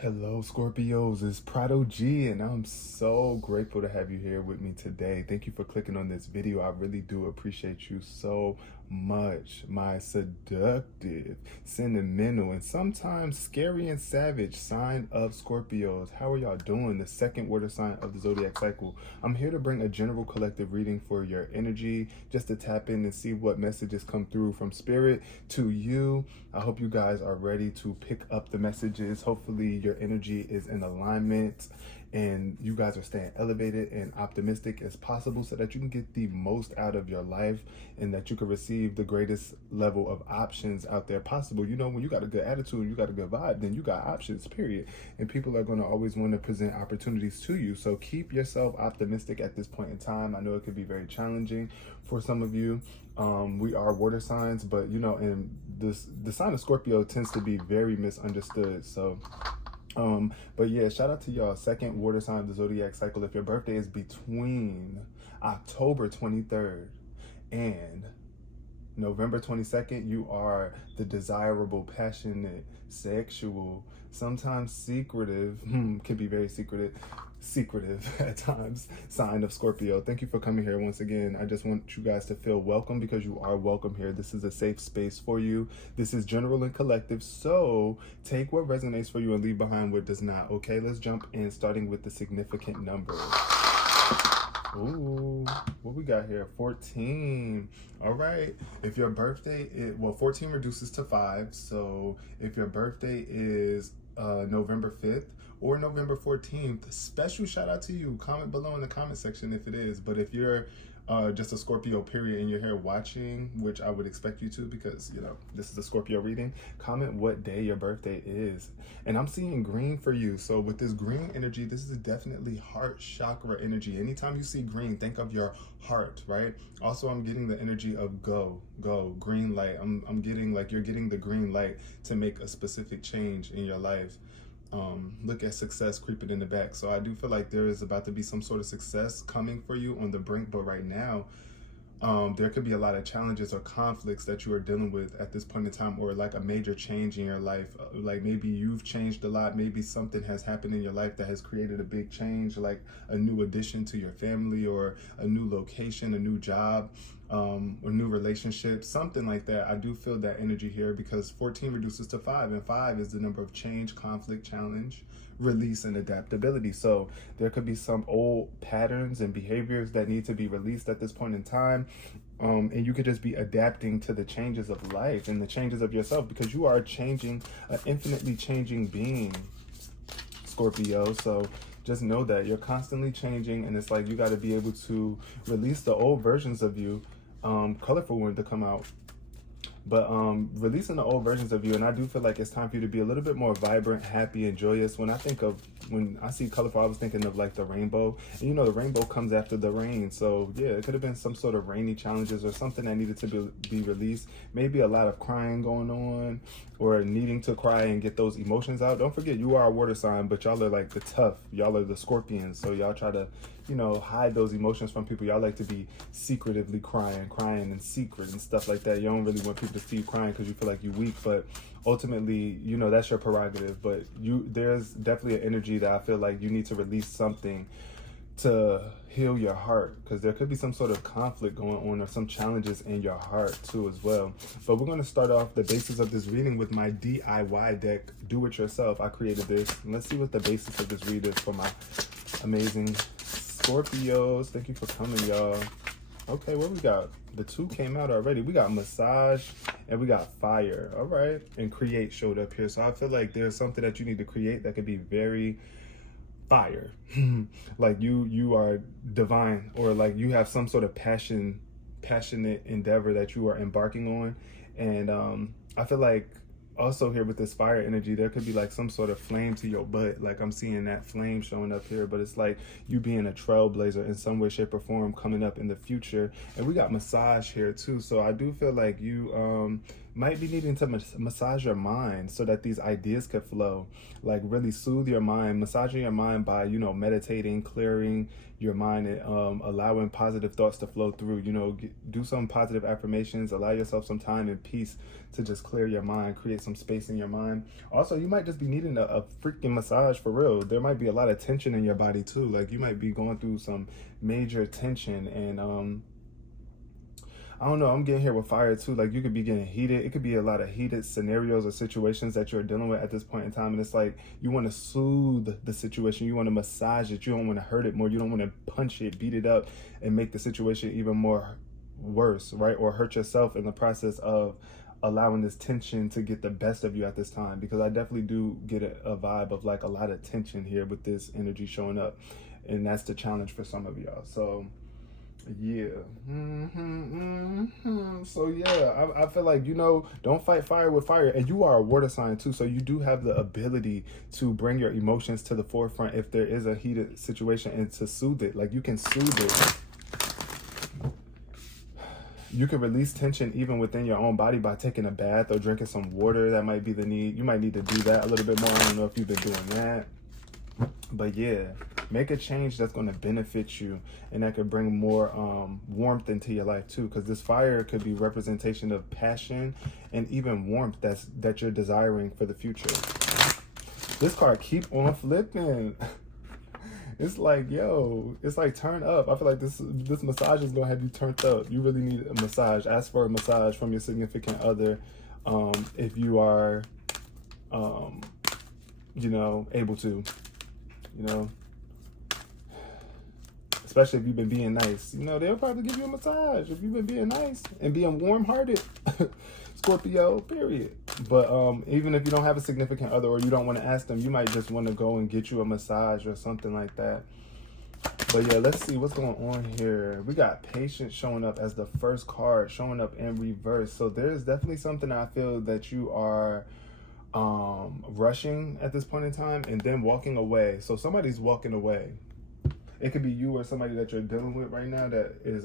Hello, Scorpios. It's Prado G, and I'm so grateful to have you here with me today. Thank you for clicking on this video. I really do appreciate you so much. My seductive, sentimental, and sometimes scary and savage sign of Scorpios. How are y'all doing? The second water sign of the zodiac cycle. I'm here to bring a general collective reading for your energy, just to tap in and see what messages come through from spirit to you. I hope you guys are ready to pick up the messages. Hopefully your energy is in alignment and you guys are staying elevated and optimistic as possible so that you can get the most out of your life and that you can receive the greatest level of options out there possible. You know, when you got a good attitude, you got a good vibe, then you got options, period. And people are going to always want to present opportunities to you. So keep yourself optimistic at this point in time. I know it could be very challenging for some of you. We are water signs, but you know, and the sign of Scorpio tends to be very misunderstood. So but yeah, shout out to y'all, second water sign of the zodiac cycle. If your birthday is between October 23rd and November 22nd, you are the desirable, passionate, sexual, sometimes secretive, can be very secretive at times, sign of Scorpio. Thank you for coming here once again. I just want you guys to feel welcome because you are welcome here. This is a safe space for you. This is general and collective, so take what resonates for you and leave behind what does not. Okay, let's jump in, starting with the significant numbers. Ooh, what we got here? 14. All right. If your birthday is, well, 14 reduces to 5. So if your birthday is November 5th or November 14th, special shout out to you. Comment below in the comment section if it is. But if you're just a Scorpio period and you're here watching, which I would expect you to because, you know, this is a Scorpio reading, comment what day your birthday is. And I'm seeing green for you. So with this green energy, this is definitely heart chakra energy. Anytime you see green, think of your heart, right? Also, I'm getting the energy of go, green light. I'm getting like you're getting the green light to make a specific change in your life. Look at success creeping in the back. So I do feel like there is about to be some sort of success coming for you on the brink, but right now there could be a lot of challenges or conflicts that you are dealing with at this point in time, or like a major change in your life. Like maybe you've changed a lot, maybe something has happened in your life that has created a big change, like a new addition to your family or a new location, a new job, or new relationship, something like that. I do feel that energy here because 14 reduces to 5, and 5 is the number of change, conflict, challenge, release, and adaptability. So there could be some old patterns and behaviors that need to be released at this point in time. And you could just be adapting to the changes of life and the changes of yourself because you are changing, an infinitely changing being, Scorpio. So just know that you're constantly changing, and it's like you got to be able to release the old versions of you. Colorful one to come out, but releasing the old versions of you. And I do feel like it's time for you to be a little bit more vibrant, happy, and joyous. When I see colorful, I was thinking of like the rainbow, and you know the rainbow comes after the rain. So yeah, it could have been some sort of rainy challenges or something that needed to be released. Maybe a lot of crying going on, or needing to cry and get those emotions out. Don't forget, you are a water sign, but y'all are like the tough, y'all are the scorpions, so y'all try to, you know, hide those emotions from people. Y'all like to be secretively crying in secret and stuff like that. You don't really want people to see you crying because you feel like you're weak, but ultimately, you know, that's your prerogative. But there's definitely an energy that I feel like you need to release something to heal your heart, because there could be some sort of conflict going on or some challenges in your heart too as well. But we're going to start off the basis of this reading with my DIY deck, do it yourself. I created this, and let's see what the basis of this read is for my amazing Scorpios. Thank you for coming, y'all. Okay, what we got? The 2 came out already. We got massage and we got fire. All right, and create showed up here. So I feel like there's something that you need to create that could be very fire. Like you are divine, or like you have some sort of passionate endeavor that you are embarking on. And I feel like also here with this fire energy, there could be like some sort of flame to your butt. Like I'm seeing that flame showing up here, but it's like you being a trailblazer in some way, shape, or form coming up in the future. And we got massage here too. So I do feel like you might be needing to massage your mind so that these ideas could flow. Like really soothe your mind, massaging your mind by, you know, meditating, clearing your mind, and allowing positive thoughts to flow through. You know, do some positive affirmations, allow yourself some time and peace to just clear your mind, create some space in your mind. Also, you might just be needing a freaking massage for real. There might be a lot of tension in your body too. Like you might be going through some major tension, and I don't know, I'm getting here with fire too. Like you could be getting heated. It could be a lot of heated scenarios or situations that you're dealing with at this point in time. And it's like, you want to soothe the situation. You want to massage it. You don't want to hurt it more. You don't want to punch it, beat it up, and make the situation even more worse, right? Or hurt yourself in the process of allowing this tension to get the best of you at this time. Because I definitely do get a vibe of like a lot of tension here with this energy showing up. And that's the challenge for some of y'all. So yeah. So yeah, I feel like, you know, don't fight fire with fire. And you are a water sign too, so you do have the ability to bring your emotions to the forefront if there is a heated situation, and to soothe it. Like you can soothe it. You can release tension even within your own body by taking a bath or drinking some water. That might be the need. You might need to do that a little bit more. I don't know if you've been doing that. But yeah, make a change that's going to benefit you, and that could bring more warmth into your life too, because this fire could be representation of passion and even warmth that you're desiring for the future. This card keep on flipping. It's like, yo, it's like turn up. I feel like this massage is going to have you turned up. You really need a massage. Ask for a massage from your significant other if you are, you know, able to. You know, especially if you've been being nice, you know, they'll probably give you a massage if you've been being nice and being warm-hearted. Scorpio, period. But even if you don't have a significant other, or you don't want to ask them, you might just want to go and get you a massage or something like that. But yeah, let's see what's going on here. We got patience showing up as the first card, showing up in reverse. So there's definitely something I feel that you are rushing at this point in time, and then walking away. So somebody's walking away. It could be you or somebody that you're dealing with right now that is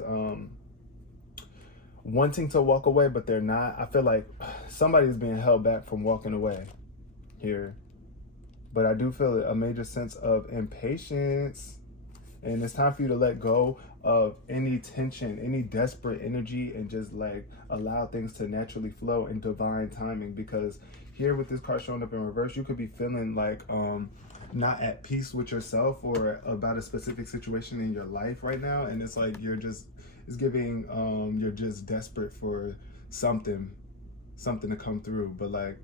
wanting to walk away, but they're not. I feel like somebody's being held back from walking away here. But I do feel a major sense of impatience, and it's time for you to let go of any tension, any desperate energy, and just like allow things to naturally flow in divine timing. Because here with this card showing up in reverse, you could be feeling like not at peace with yourself or about a specific situation in your life right now, and it's like it's giving you're just desperate for something to come through. But like,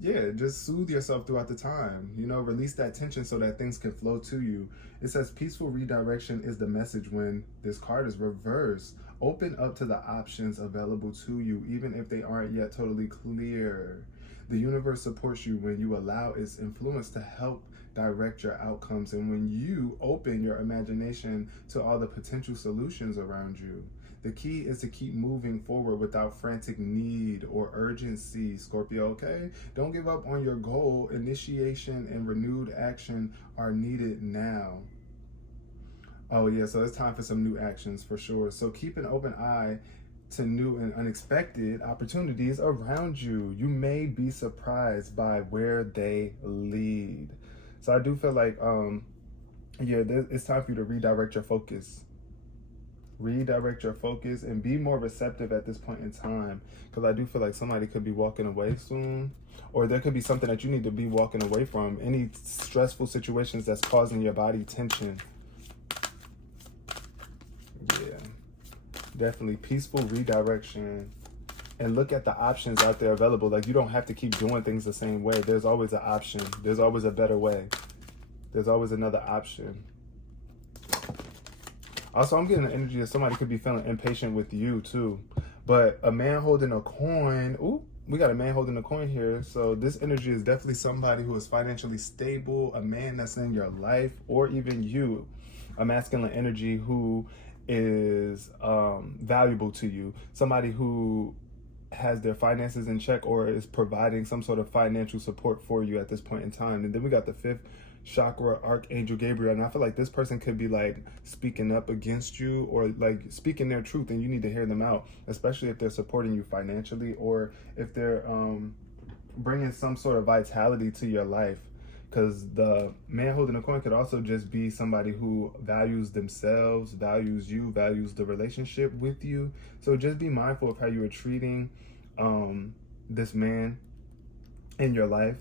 yeah, just soothe yourself throughout the time, you know, release that tension so that things can flow to you. It says peaceful redirection is the message when this card is reversed. Open up to the options available to you, even if they aren't yet totally clear. The universe supports you when you allow its influence to help direct your outcomes, and when you open your imagination to all the potential solutions around you. The key is to keep moving forward without frantic need or urgency, Scorpio, okay? Don't give up on your goal. Initiation and renewed action are needed now. Oh yeah, so it's time for some new actions for sure. So keep an open eye to new and unexpected opportunities around you. You may be surprised by where they lead. So I do feel like, yeah, it's time for you to redirect your focus. Redirect your focus and be more receptive at this point in time, because I do feel like somebody could be walking away soon, or there could be something that you need to be walking away from. Any stressful situations that's causing your body tension. Yeah, definitely peaceful redirection. And look at the options out there available. Like, you don't have to keep doing things the same way. There's always an option. There's always a better way. There's always another option. Also, I'm getting the energy that somebody could be feeling impatient with you too. But a man holding a coin. Ooh, we got a man holding a coin here. So this energy is definitely somebody who is financially stable, a man that's in your life, or even you, a masculine energy who is valuable to you. Somebody who has their finances in check or is providing some sort of financial support for you at this point in time. And then we got the 5th chakra, Archangel Gabriel, and I feel like this person could be like speaking up against you or like speaking their truth, and you need to hear them out, especially if they're supporting you financially or if they're bringing some sort of vitality to your life. Because the man holding a coin could also just be somebody who values themselves, values you, values the relationship with you. So just be mindful of how you are treating this man in your life.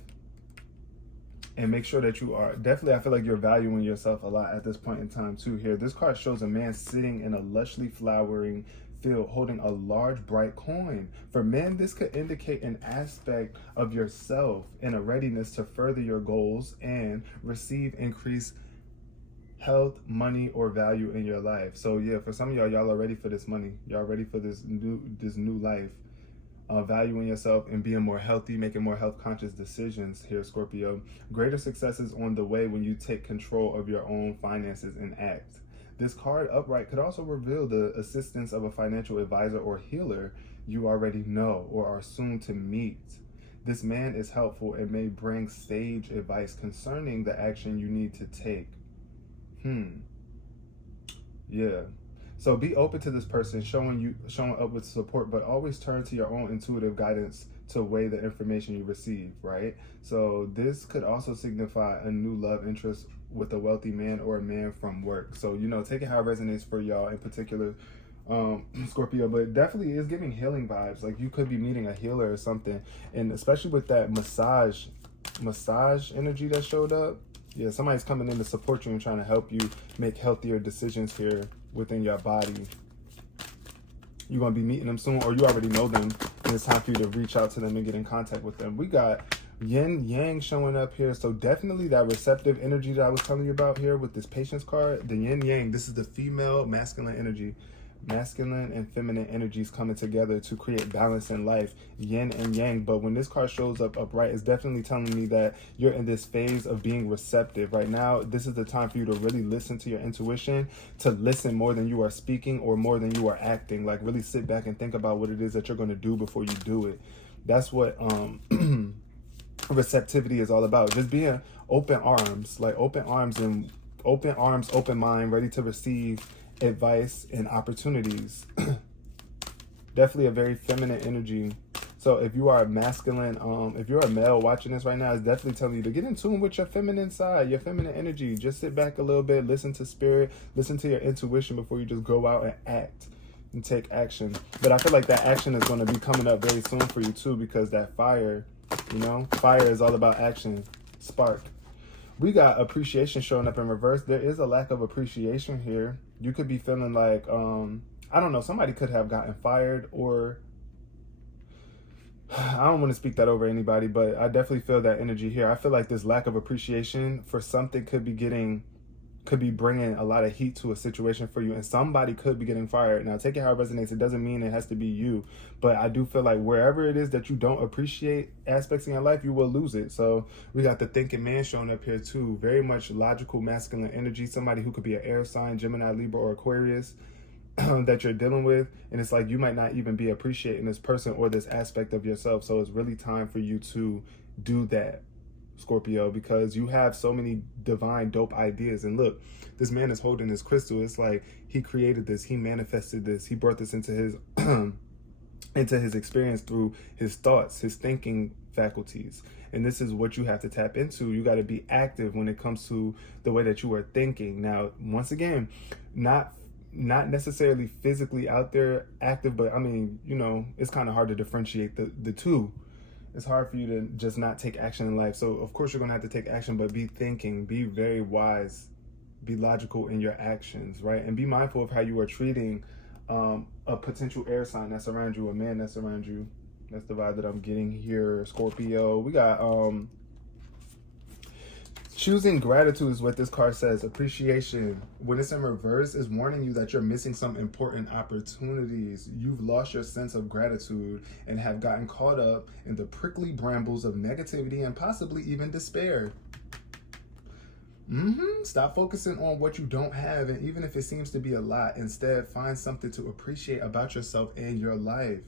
And make sure that you are definitely, I feel like you're valuing yourself a lot at this point in time too here. This card shows a man sitting in a lushly flowering field holding a large bright coin. For men, this could indicate an aspect of yourself and a readiness to further your goals and receive increased health, money, or value in your life. So yeah, for some of y'all are ready for this money. Y'all ready for this new life. Valuing yourself and being more healthy, making more health conscious decisions here, Scorpio. Greater success is on the way when you take control of your own finances and act. This card upright could also reveal the assistance of a financial advisor or healer you already know or are soon to meet. This man is helpful and may bring sage advice concerning the action you need to take. Yeah. So be open to this person showing up with support, but always turn to your own intuitive guidance to weigh the information you receive, right? So this could also signify a new love interest with a wealthy man or a man from work. So, you know, take it how it resonates for y'all in particular, Scorpio, but it definitely is giving healing vibes. Like you could be meeting a healer or something. And especially with that massage energy that showed up. Yeah, somebody's coming in to support you and trying to help you make healthier decisions here within your body. You're going to be meeting them soon, or you already know them, and it's time for you to reach out to them and get in contact with them. We got yin yang showing up here, so definitely that receptive energy that I was telling you about here with this patience card. The yin yang, this is the female masculine energy. Masculine and feminine energies coming together to create balance in life, yin and yang. But when this card shows up upright, it's definitely telling me that you're in this phase of being receptive right now. This is the time for you to really listen to your intuition, to listen more than you are speaking or more than you are acting. Like really sit back and think about what it is that you're going to do before you do it. That's what receptivity is all about. Just being open arms, like open arms, open mind, ready to receive advice and opportunities. Definitely a very feminine energy. So if you are a masculine, if you're a male watching this right now, it's definitely telling you to get in tune with your feminine side, your feminine energy. Just sit back a little bit, listen to spirit, listen to your intuition before you just go out and act and take action. But I feel like that action is going to be coming up very soon for you too, because that fire, you know, fire is all about action, spark. We got appreciation showing up in reverse. There is a lack of appreciation here. You could be feeling like, I don't know, somebody could have gotten fired, or I don't want to speak that over anybody, but I definitely feel that energy here. I feel like this lack of appreciation for something could be bringing a lot of heat to a situation for you, and somebody could be getting fired. Now, take it how it resonates. It doesn't mean it has to be you, but I do feel like wherever it is that you don't appreciate aspects in your life, you will lose it. So we got the thinking man showing up here too. Very much logical masculine energy. Somebody who could be an air sign, Gemini, Libra, or Aquarius that you're dealing with. And it's like you might not even be appreciating this person or this aspect of yourself. So it's really time for you to do that, Scorpio, because you have so many divine dope ideas. And look, this man is holding this crystal. It's like he created this, he manifested this, he brought this into his into his experience through his thoughts, his thinking faculties. And this is what you have to tap into. You got to be active when it comes to the way that you are thinking. Now, once again, not necessarily physically out there active, but I mean, you know, it's kind of hard to differentiate the two. It's hard for you to just not take action in life. So of course you're gonna have to take action, but be thinking, be very wise, be logical in your actions, right? And be mindful of how you are treating a potential air sign that's around you, a man that's around you. That's the vibe that I'm getting here, Scorpio. We got choosing gratitude is what this card says. Appreciation, when it's in reverse, is warning you that you're missing some important opportunities. You've lost your sense of gratitude and have gotten caught up in the prickly brambles of negativity and possibly even despair. Stop focusing on what you don't have, and even if it seems to be a lot, instead find something to appreciate about yourself and your life.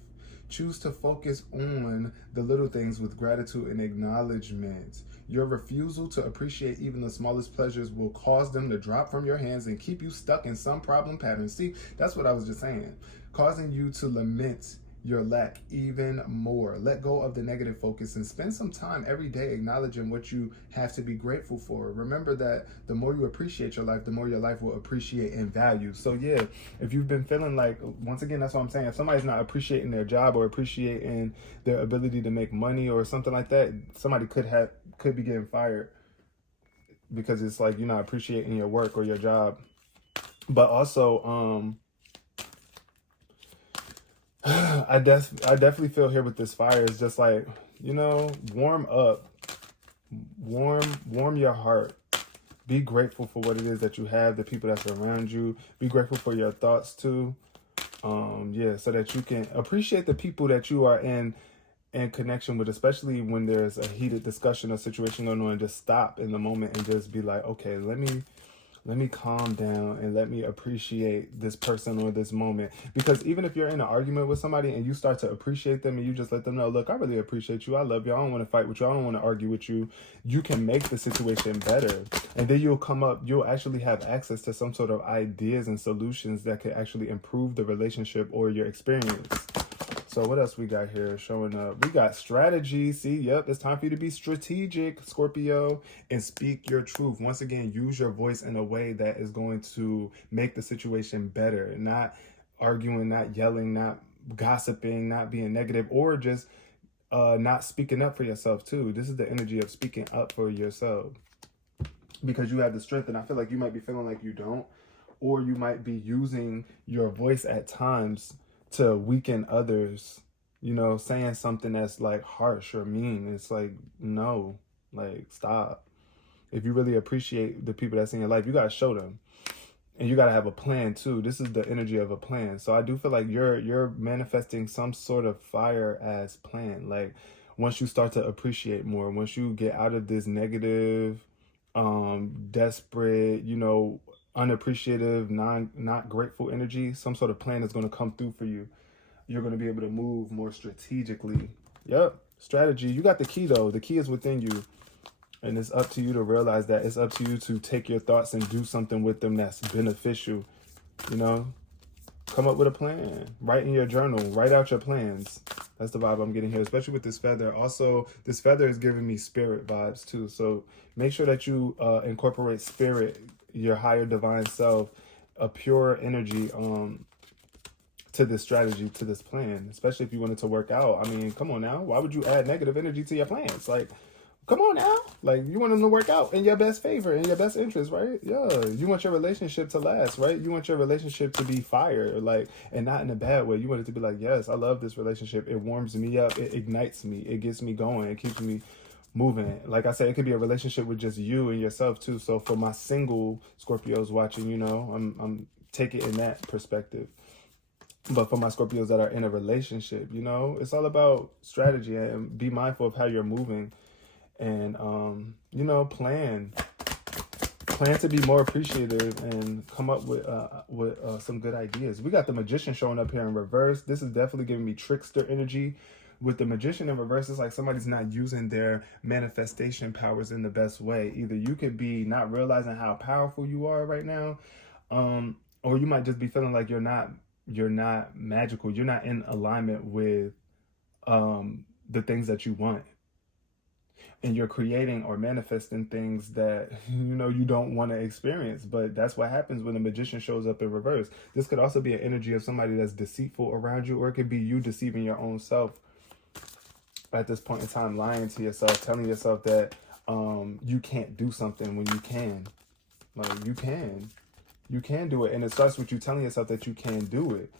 Choose to focus on the little things with gratitude and acknowledgement. Your refusal to appreciate even the smallest pleasures will cause them to drop from your hands and keep you stuck in some problem pattern. See, that's what I was just saying. Causing you to lament your lack even more. Let go of the negative focus and spend some time every day acknowledging what you have to be grateful for. Remember that the more you appreciate your life, the more your life will appreciate and value. So yeah, if you've been feeling like, once again, that's what I'm saying, if somebody's not appreciating their job or appreciating their ability to make money or something like that, somebody could be getting fired because it's like you're not appreciating your work or your job. But also, I definitely feel here with this fire is just like, you know, warm up, warm your heart. Be grateful for what it is that you have, the people that's around you. Be grateful for your thoughts too. Yeah, so that you can appreciate the people that you are in connection with, especially when there's a heated discussion or situation going on. Just stop in the moment and just be like, okay, let me calm down and let me appreciate this person or this moment. Because even if you're in an argument with somebody and you start to appreciate them and you just let them know, look, I really appreciate you. I love you. I don't want to fight with you. I don't want to argue with you. You can make the situation better. And then you'll actually have access to some sort of ideas and solutions that could actually improve the relationship or your experience. So what else we got here showing up? We got strategy. See, yep, it's time for you to be strategic, Scorpio, and speak your truth. Once again, use your voice in a way that is going to make the situation better. Not arguing, not yelling, not gossiping, not being negative, or just not speaking up for yourself too. This is the energy of speaking up for yourself because you have the strength, and I feel like you might be feeling like you don't, or you might be using your voice at times to weaken others, you know, saying something that's like harsh or mean. It's like, no, like, stop. If you really appreciate the people that's in your life, you got to show them. And you got to have a plan too. This is the energy of a plan. So I do feel like you're manifesting some sort of fire as plan. Like once you start to appreciate more, once you get out of this negative, desperate, you know, unappreciative, not grateful energy, some sort of plan is going to come through for you. You're going to be able to move more strategically. Yep, strategy. You got the key though. The key is within you, and it's up to you to realize that. It's up to you to take your thoughts and do something with them that's beneficial. You know, come up with a plan. Write in your journal. Write out your plans. That's the vibe I'm getting here, especially with this feather. Also, this feather is giving me spirit vibes too. So make sure that you incorporate spirit, your higher divine self, a pure energy to this strategy, to this plan, especially if you want it to work out. I mean, come on now. Why would you add negative energy to your plans? Like, come on now. Like, you want them to work out in your best favor, in your best interest, right? Yeah. You want your relationship to last, right? You want your relationship to be fire, like, and not in a bad way. You want it to be like, yes, I love this relationship. It warms me up. It ignites me. It gets me going. It keeps me moving. Like I said, it could be a relationship with just you and yourself too. So for my single Scorpios watching, you know, I'm taking it in that perspective. But for my Scorpios that are in a relationship, you know, it's all about strategy and be mindful of how you're moving and, you know, plan to be more appreciative and come up with some good ideas. We got the Magician showing up here in reverse. This is definitely giving me trickster energy. With the Magician in reverse, it's like somebody's not using their manifestation powers in the best way. Either you could be not realizing how powerful you are right now, or you might just be feeling like you're not magical. You're not in alignment with the things that you want. And you're creating or manifesting things that, you know, you don't want to experience. But that's what happens when the Magician shows up in reverse. This could also be an energy of somebody that's deceitful around you, or it could be you deceiving your own self at this point in time, lying to yourself, telling yourself that you can't do something when you can. Like, you can do it. And it starts with you telling yourself that you can do it.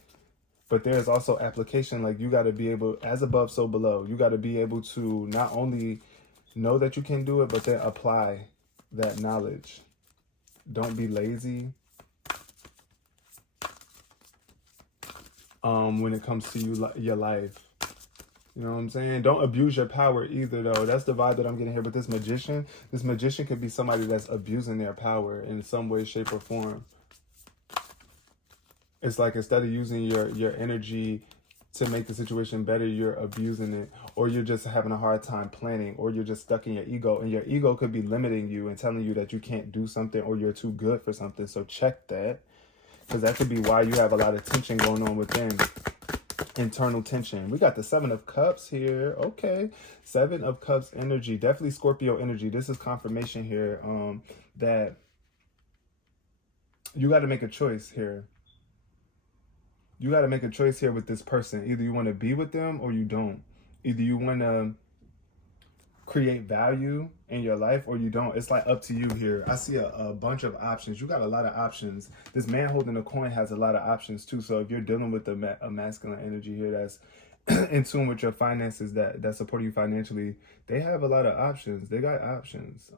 But there's also application. Like, you got to be able, as above, so below. You got to be able to not only know that you can do it, but then apply that knowledge. Don't be lazy when it comes to your life. You know what I'm saying? Don't abuse your power either, though. That's the vibe that I'm getting here. But this magician could be somebody that's abusing their power in some way, shape, or form. It's like, instead of using your energy to make the situation better, you're abusing it, or you're just having a hard time planning, or you're just stuck in your ego, and your ego could be limiting you and telling you that you can't do something or you're too good for something. So check that, because that could be why you have a lot of tension going on within. Internal tension. We got the 7 of Cups here. Okay, 7 of Cups energy, definitely Scorpio energy. This is confirmation here that you got to make a choice here. You got to make a choice here with this person. Either you want to be with them or you don't. Either you want to create value in your life or you don't. It's like up to you here. I see a bunch of options. You got a lot of options. This man holding a coin has a lot of options too. So if you're dealing with a masculine energy here that's in tune with your finances, that support you financially, they have a lot of options. They got options.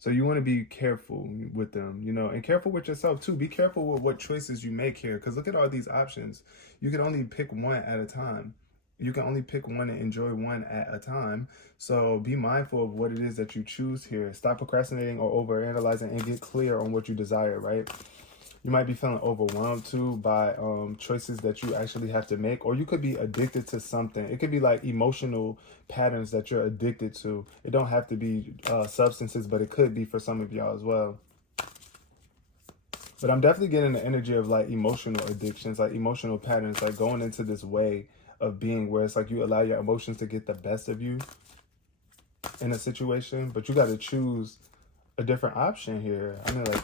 So you want to be careful with them, you know, and careful with yourself too. Be careful with what choices you make here, because look at all these options. You can only pick one at a time. You can only pick one and enjoy one at a time. So be mindful of what it is that you choose here. Stop procrastinating or overanalyzing and get clear on what you desire, right? You might be feeling overwhelmed too by choices that you actually have to make, or you could be addicted to something. It could be like emotional patterns that you're addicted to. It don't have to be substances, but it could be for some of y'all as well. But I'm definitely getting the energy of like emotional addictions, like emotional patterns, like going into this way of being where it's like you allow your emotions to get the best of you in a situation, but you got to choose a different option here. I mean, like,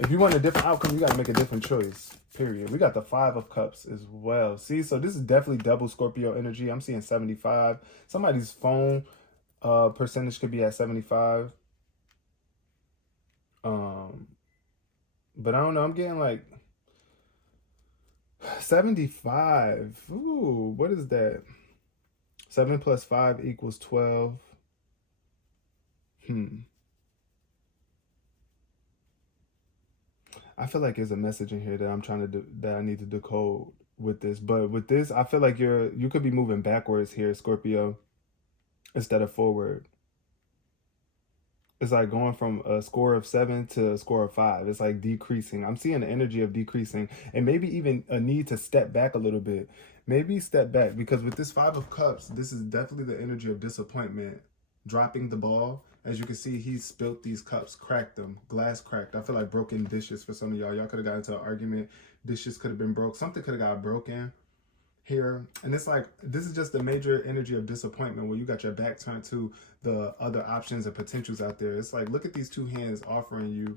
if you want a different outcome, you got to make a different choice, period. We got the 5 of Cups as well. See, so this is definitely double Scorpio energy. I'm seeing 75. Somebody's phone percentage could be at 75. But I don't know. I'm getting like 75. Ooh, what is that? 7 plus 5 equals 12. I feel like there's a message in here that I'm trying to that I need to decode with this. But with this, I feel like you could be moving backwards here, Scorpio, instead of forward. It's like going from a score of 7 to a score of 5. It's like decreasing. I'm seeing the energy of decreasing, and maybe even a need to step back a little bit. Maybe step back, because with this 5 of Cups, this is definitely the energy of disappointment, dropping the ball. As you can see, he spilt these cups, cracked them, glass cracked. I feel like broken dishes for some of y'all. Y'all could have got into an argument. Dishes could have been broke. Something could have got broken here. And it's like, this is just a major energy of disappointment where you got your back turned to the other options and potentials out there. It's like, look at these 2 hands offering you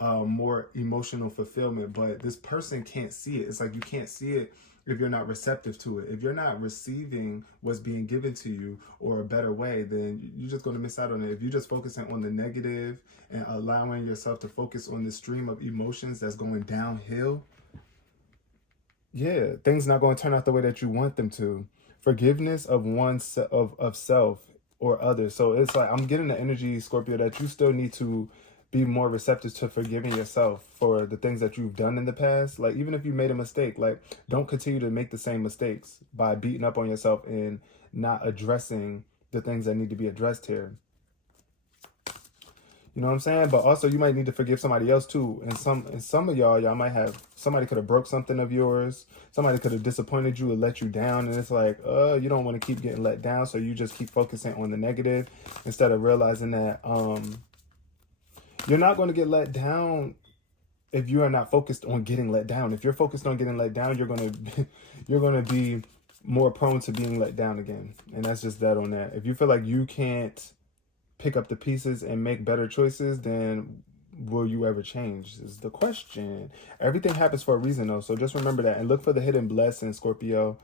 more emotional fulfillment, but this person can't see it. It's like you can't see it if you're not receptive to it. If you're not receiving what's being given to you or a better way, then you're just going to miss out on it. If you're just focusing on the negative and allowing yourself to focus on this stream of emotions that's going downhill, yeah, things not going to turn out the way that you want them to. Forgiveness of of self or others. So it's like, I'm getting the energy, Scorpio, that you still need to be more receptive to forgiving yourself for the things that you've done in the past. Like, even if you made a mistake, like, don't continue to make the same mistakes by beating up on yourself and not addressing the things that need to be addressed here. You know what I'm saying? But also, you might need to forgive somebody else too. And some of y'all might have, somebody could have broke something of yours. Somebody could have disappointed you or let you down. And it's like, you don't want to keep getting let down. So you just keep focusing on the negative instead of realizing that you're not going to get let down if you are not focused on getting let down. If you're focused on getting let down, you're going to be more prone to being let down again. And that's just that on that. If you feel like you can't pick up the pieces and make better choices, then will you ever change is the question. Everything happens for a reason though. So just remember that and look for the hidden blessing, Scorpio.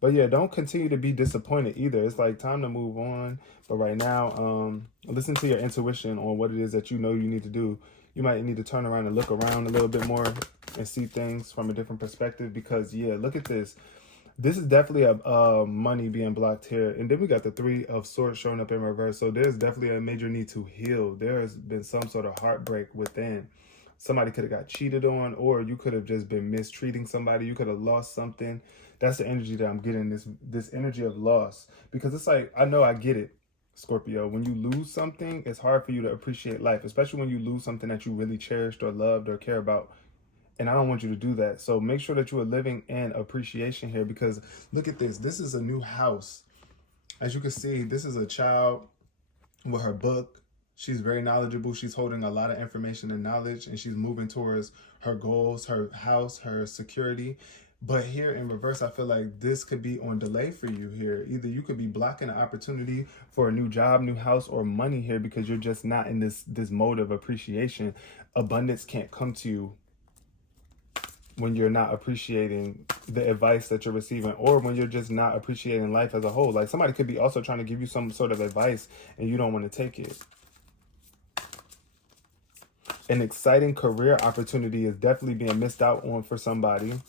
But yeah, don't continue to be disappointed either. It's like time to move on. But right now, listen to your intuition on what it is that you know you need to do. You might need to turn around and look around a little bit more and see things from a different perspective, because yeah, look at this. This is definitely a money being blocked here. And then we got the 3 of Swords showing up in reverse. So there's definitely a major need to heal. There has been some sort of heartbreak within. Somebody could have got cheated on, or you could have just been mistreating somebody. You could have lost something. That's the energy that I'm getting, this energy of loss. Because it's like, I know I get it, Scorpio. When you lose something, it's hard for you to appreciate life, especially when you lose something that you really cherished or loved or care about. And I don't want you to do that. So make sure that you are living in appreciation here, because look at this. This is a new house. As you can see, this is a child with her book. She's very knowledgeable. She's holding a lot of information and knowledge, and she's moving towards her goals, her house, her security. But here in reverse, I feel like this could be on delay for you here. Either you could be blocking an opportunity for a new job, new house, or money here because you're just not in this mode of appreciation. Abundance can't come to you when you're not appreciating the advice that you're receiving, or when you're just not appreciating life as a whole. Like somebody could be also trying to give you some sort of advice and you don't want to take it. An exciting career opportunity is definitely being missed out on for somebody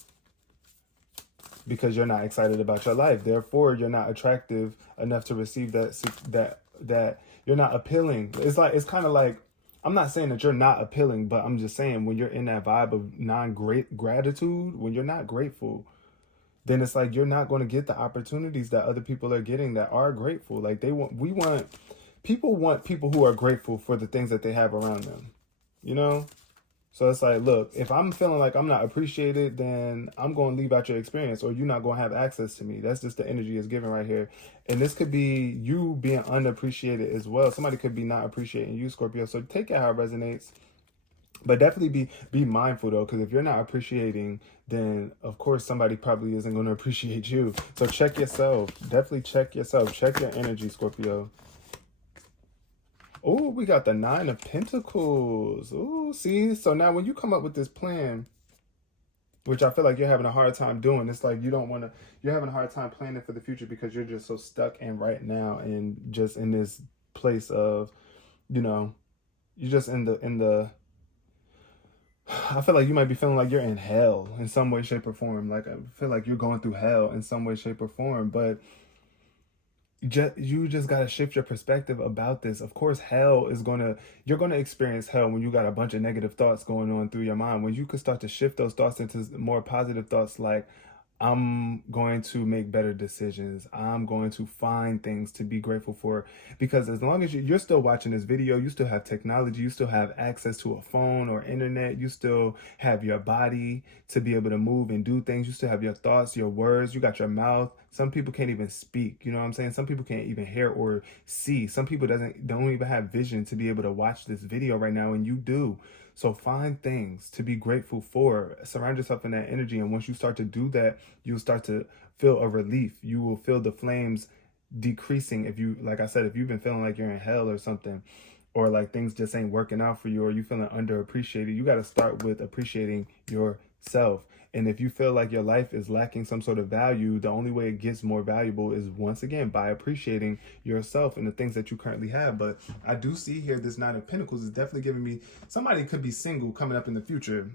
because you're not excited about your life. Therefore, you're not attractive enough to receive that you're not appealing. It's kind of like, I'm not saying that you're not appealing, but I'm just saying when you're in that vibe of gratitude, when you're not grateful, then it's like you're not going to get the opportunities that other people are getting that are grateful. Like people want people who are grateful for the things that they have around them, you know? So it's like, look, if I'm feeling like I'm not appreciated, then I'm going to leave out your experience, or you're not going to have access to me. That's just the energy is given right here. And this could be you being unappreciated as well. Somebody could be not appreciating you, Scorpio. So take it how it resonates. But definitely be mindful, though, because if you're not appreciating, then, of course, somebody probably isn't going to appreciate you. So check yourself. Definitely check yourself. Check your energy, Scorpio. Oh, we got the 9 of Pentacles. Oh, see? So now when you come up with this plan, which I feel like you're having a hard time doing, it's like you're having a hard time planning for the future because you're just so stuck in right now and just in this place of, you're just in the, I feel like you might be feeling like you're in hell in some way, shape, or form. Like I feel like you're going through hell in some way, shape, or form, but you just got to shift your perspective about this. Of course, you're going to experience hell when you got a bunch of negative thoughts going on through your mind. When you can start to shift those thoughts into more positive thoughts, like, I'm going to make better decisions. I'm going to find things to be grateful for, because as long as you're still watching this video, you still have technology, you still have access to a phone or internet, you still have your body to be able to move and do things. You still have your thoughts, your words, you got your mouth. Some people can't even speak. You know what I'm saying? Some people can't even hear or see. Some people don't even have vision to be able to watch this video right now, and you do. So find things to be grateful for. Surround yourself in that energy. And once you start to do that, you'll start to feel a relief. You will feel the flames decreasing. Like I said, if you've been feeling like you're in hell or something, or like things just ain't working out for you, or you feeling underappreciated, you got to start with appreciating yourself. And if you feel like your life is lacking some sort of value, the only way it gets more valuable is, once again, by appreciating yourself and the things that you currently have. But I do see here this 9 of Pentacles is definitely giving me somebody could be single coming up in the future.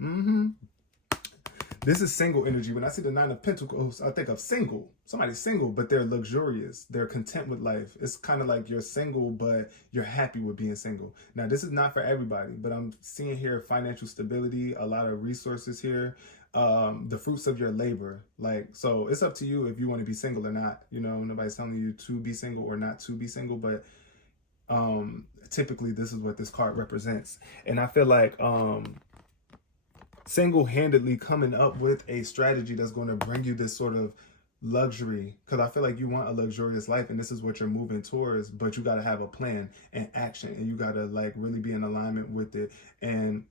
This is single energy. When I see the 9 of Pentacles, I think of single. Somebody's single, but they're luxurious. They're content with life. It's kind of like you're single, but you're happy with being single. Now, this is not for everybody, but I'm seeing here financial stability, a lot of resources here, the fruits of your labor. So it's up to you if you want to be single or not. Nobody's telling you to be single or not to be single, but typically this is what this card represents. And I feel like single-handedly coming up with a strategy that's going to bring you this sort of luxury, because I feel like you want a luxurious life and this is what you're moving towards, but you got to have a plan and action, and you got to really be in alignment with it, and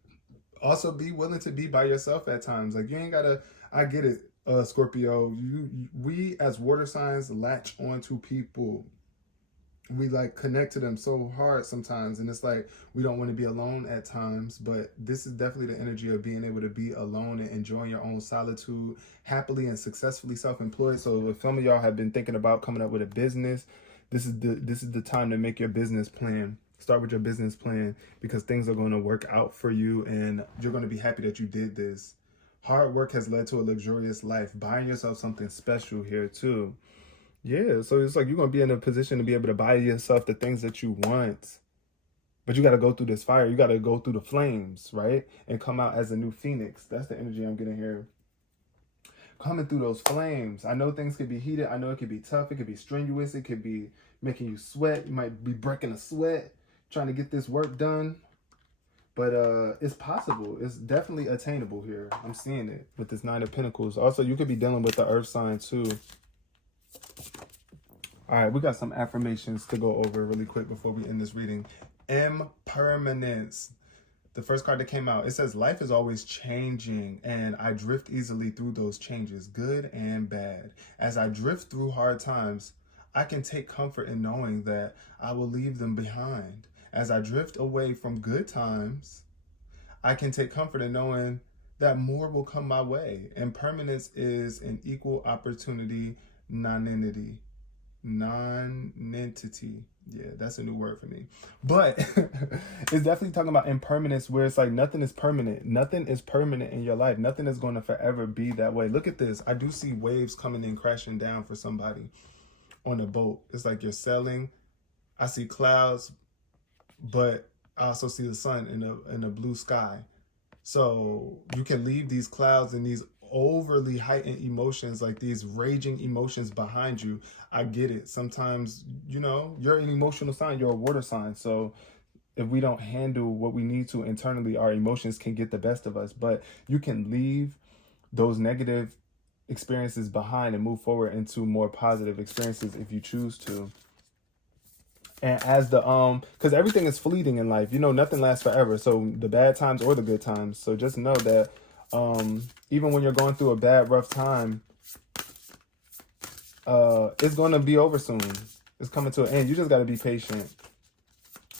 also be willing to be by yourself at times. Like, you ain't gotta, I get it, Scorpio, we as water signs latch onto people. We connect to them so hard sometimes, and it's like we don't want to be alone at times. But this is definitely the energy of being able to be alone and enjoying your own solitude, happily and successfully self-employed. So if some of y'all have been thinking about coming up with a business, this is the time to make your business plan. Start with your business plan, because things are going to work out for you and you're going to be happy that you did this. Hard work has led to a luxurious life. Buying yourself something special here too. Yeah, so it's like you're going to be in a position to be able to buy yourself the things that you want. But you got to go through this fire. You got to go through the flames, right? And come out as a new phoenix. That's the energy I'm getting here. Coming through those flames. I know things could be heated. I know it could be tough. It could be strenuous. It could be making you sweat. You might be breaking a sweat trying to get this work done. But it's possible. It's definitely attainable here. I'm seeing it with this Nine of Pentacles. Also, you could be dealing with the Earth sign too. All right, we got some affirmations to go over really quick before we end this reading. Impermanence. The first card that came out, it says, life is always changing and I drift easily through those changes, good and bad. As I drift through hard times, I can take comfort in knowing that I will leave them behind. As I drift away from good times, I can take comfort in knowing that more will come my way. Impermanence is an equal opportunity nonentity. Non-entity. Yeah, that's a new word for me. But it's definitely talking about impermanence, where it's like nothing is permanent. Nothing is permanent in your life. Nothing is going to forever be that way. Look at this. I do see waves coming in, crashing down for somebody on a boat. It's like you're sailing. I see clouds, but I also see the sun in a blue sky. So you can leave these clouds and these overly heightened emotions, like these raging emotions behind you. I get it. Sometimes, you know, you're an emotional sign, you're a water sign. So if we don't handle what we need to internally, our emotions can get the best of us. But you can leave those negative experiences behind and move forward into more positive experiences if you choose to. And as the because everything is fleeting in life, you know, nothing lasts forever. So the bad times or the good times. So just know that even when you're going through a bad, rough time, it's going to be over soon. It's coming to an end. You just got to be patient.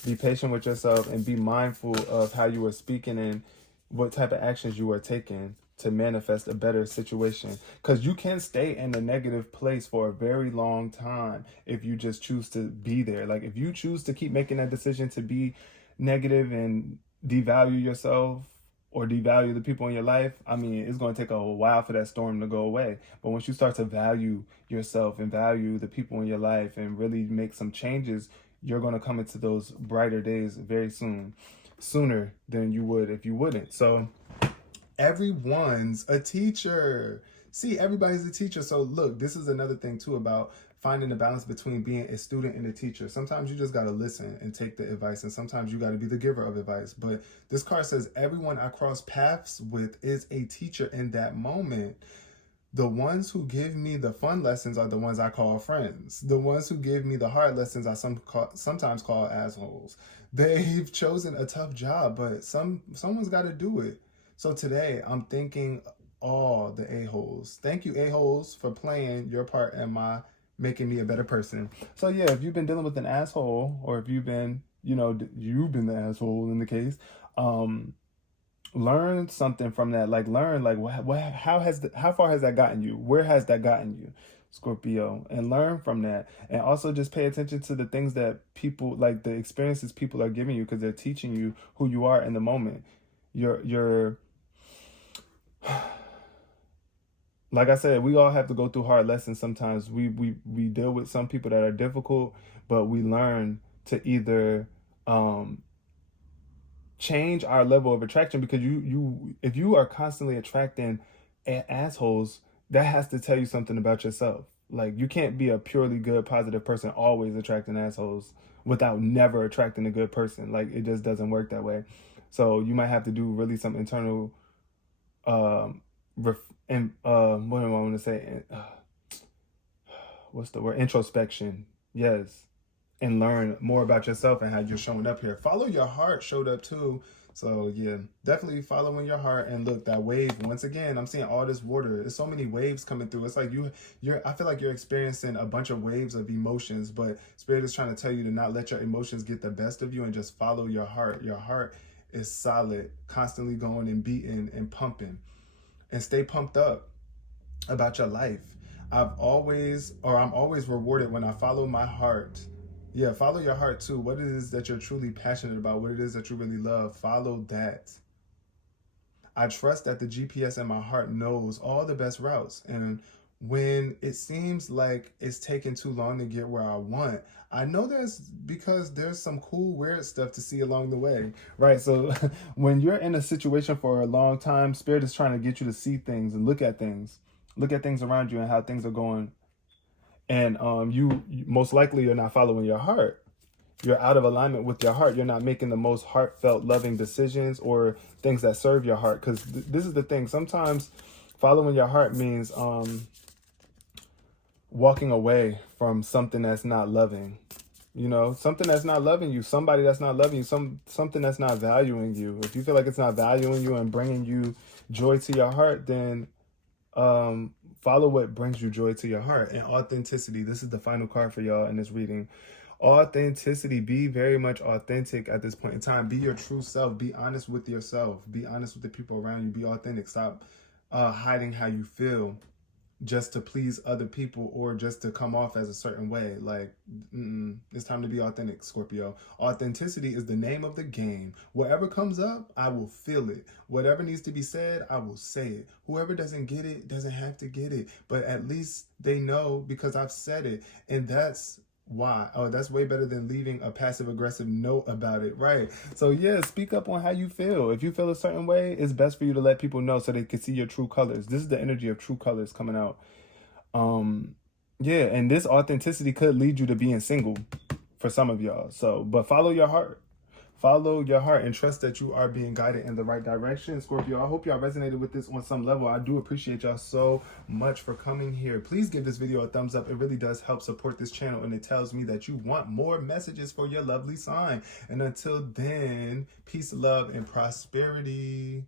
Be patient with yourself and be mindful of how you are speaking and what type of actions you are taking to manifest a better situation. Because you can stay in a negative place for a very long time if you just choose to be there. Like if you choose to keep making that decision to be negative and devalue yourself or devalue the people in your life, I mean, it's going to take a while for that storm to go away. But once you start to value yourself and value the people in your life and really make some changes, you're going to come into those brighter days very soon, sooner than you would if you wouldn't. So everyone's a teacher. See, everybody's a teacher. So look, this is another thing too about finding the balance between being a student and a teacher. Sometimes you just got to listen and take the advice, and sometimes you got to be the giver of advice. But this card says everyone I cross paths with is a teacher in that moment. The ones who give me the fun lessons are the ones I call friends. The ones who give me the hard lessons I sometimes call assholes. They've chosen a tough job, but someone's got to do it. So today, I'm thanking all the a-holes. Thank you, a-holes, for playing your part in my making me a better person. So yeah, if you've been dealing with an asshole, or if you've been, you know, you've been the asshole in the case, learn something from that. Like learn, like how far has that gotten you? Where has that gotten you, Scorpio? And learn from that. And also just pay attention to the things that people, like the experiences people are giving you, because they're teaching you who you are in the moment. You're like I said, we all have to go through hard lessons sometimes. We deal with some people that are difficult, but we learn to either change our level of attraction, because if you are constantly attracting assholes, that has to tell you something about yourself. Like you can't be a purely good, positive person always attracting assholes without never attracting a good person. Like it just doesn't work that way. So you might have to do really some internal what do I want to say? What's the word? Introspection. Yes. And learn more about yourself and how you're showing up here. Follow your heart showed up too. So yeah, definitely following your heart. And look, that wave, once again, I'm seeing all this water. There's so many waves coming through. It's like I feel like you're experiencing a bunch of waves of emotions, but Spirit is trying to tell you to not let your emotions get the best of you and just follow your heart. Your heart is solid, constantly going and beating and pumping. And stay pumped up about your life. I'm always rewarded when I follow my heart. Yeah, follow your heart too. What it is that you're truly passionate about, what it is that you really love, follow that. I trust that the GPS in my heart knows all the best routes. And when it seems like it's taking too long to get where I want, I know because there's some cool, weird stuff to see along the way, right? So when you're in a situation for a long time, Spirit is trying to get you to see things and look at things around you and how things are going. And you most likely are not following your heart. you're out of alignment with your heart. You're not making the most heartfelt, loving decisions or things that serve your heart. Because this is the thing. Sometimes following your heart means walking away from something that's not loving. You know, something that's not loving you, somebody that's not loving you, something that's not valuing you. If you feel like it's not valuing you and bringing you joy to your heart, then follow what brings you joy to your heart. And authenticity, this is the final card for y'all in this reading. Authenticity, be very much authentic at this point in time. Be your true self. Be honest with yourself. Be honest with the people around you. Be authentic. Stop hiding how you feel just to please other people or just to come off as a certain way. Like, it's time to be authentic, Scorpio. Authenticity is the name of the game. Whatever comes up, I will feel it. Whatever needs to be said, I will say it. Whoever doesn't get it doesn't have to get it, but at least they know because I've said it. And that's why. Oh, that's way better than leaving a passive aggressive note about it, right? So yeah, speak up on how you feel. If you feel a certain way, it's best for you to let people know so they can see your true colors. This is the energy of true colors coming out. Yeah, and this authenticity could lead you to being single for some of y'all. So, but follow your heart. Follow your heart and trust that you are being guided in the right direction. Scorpio, I hope y'all resonated with this on some level. I do appreciate y'all so much for coming here. Please give this video a thumbs up. It really does help support this channel, and it tells me that you want more messages for your lovely sign. And until then, peace, love, and prosperity.